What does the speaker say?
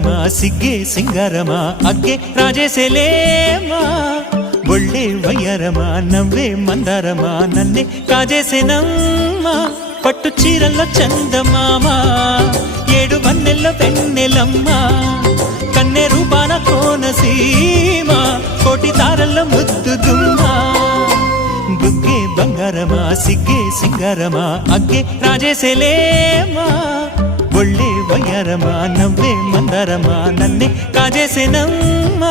ಬಂಗಾರಮ ಸಿಗ್ಗೆ ಸಿಂಗಾರಮ ಅಗ್ಗೆ ರಾಜೇಸೆಲೇಮಾ ಒಳ್ಳೆ వయ్యారమా నవ్వే మందారమా నన్నే కాజేసేనమ్మా పట్టు చీరల్లో చందమామ ఏడు వన్నెల్లో వెన్నెలమ్మ కన్నె రూపాన కోనసీమ కోటి తారల్లో ముద్దుదుమ్మా బుగ్గే బంగారమా సిగ్గే సింగారమా అగ్గే రాజేసెలేమా ఒళ్ళే వయ్యారమా నవ్వే మందారమా నన్నే కాజేసేనమ్మా